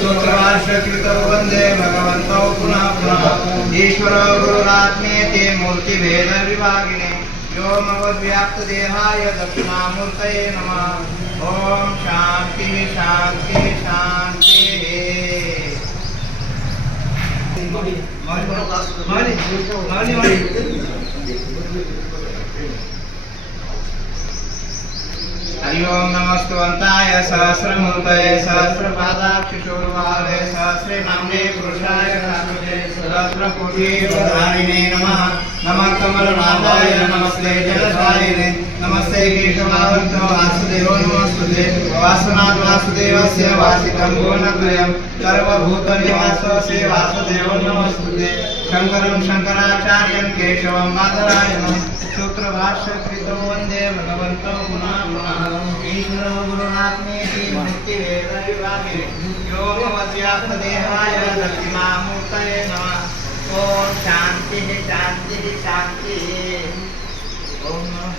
सुप्रभाष्यकृतौ वंदे भगवन्तौ पुनः पुनः ईश्वरौ गुरुरात्मेते मूर्तिभेदविभागिने व्योमवद्व्याप्तदेहाय दक्षिणामूर्तये नमः। ॐ शान्ति शान्ति शान्तिः। हरिओं नमस्तवन्ताय सहस्रमूर्तये सहस्रपादाक्षिशोर्वाले सहस्रनाम्ने पुरुषाय शाश्वते सहस्रकोटिधारिणे नमः नमः कमलनाथाय नमस्ते जलधारिणे नमस्ते केशवावृद्धवासुदेवो नमः सुते वासनात् वासुदेवस्य वासितं गुणत्रयं सर्वभूतनिवासस्य वासुदेवं नमस्तुते। शङ्करं शङ्कराचार्यं केशवं माधरायणं सूत्रभाष्यकृतो वंदे भगवन्तो पुनः पुनः। ईश्वरो गुरुनात्मेति भक्तिवेदविभागे योगमस्यात्मदेहाय दत्तिमामूर्तये नमः। ॐ शान्तिः शान्तिः शान्तिः। ॐ नमः।